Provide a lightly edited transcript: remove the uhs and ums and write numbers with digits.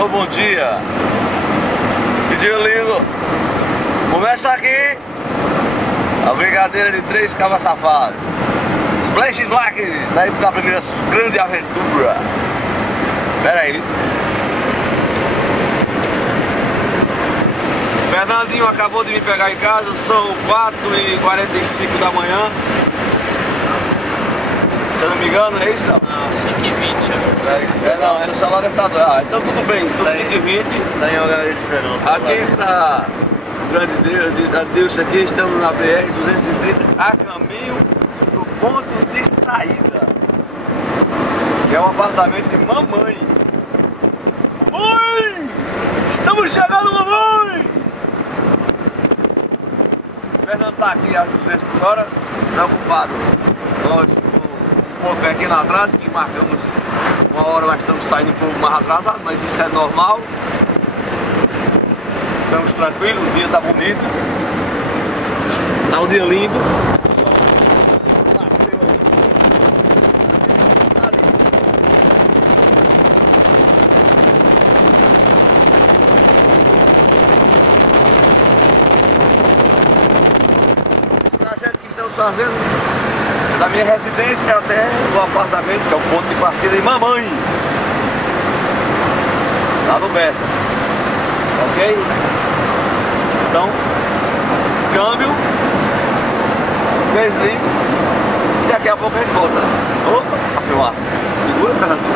Alô, bom dia. Que dia lindo. Começa aqui a brincadeira de 3 cabas safados. Splash Black, da primeira grande aventura. Pera aí. Fernandinho acabou de me pegar em casa, são 4h45 da manhã. Se eu não me engano, é isso não? Não, 5h20. Não, seu celular deve estar... Ah, então tudo bem, são 5h20. Tá em horário diferente. Aqui está grande Deus, aqui estamos na BR-230 a caminho do ponto de saída, que é o apartamento de mamãe. Mamãe! Estamos chegando, mamãe! O Fernando está aqui a 200 por hora, preocupado. Lógico, um pouco pequeno atraso, que marcamos 1 hora, mas estamos saindo um pouco mais atrasado, mas isso é normal. Estamos tranquilos, o dia está bonito. Está um dia lindo. O sol nasceu ali. Esse trajeto que estamos fazendo é da minha residência até o apartamento, que é o ponto de partida de mamãe. Lá no Bessa. Ok? Então, câmbio, desligo e daqui a pouco a gente volta. Opa, a filmar. Segura, Fernando.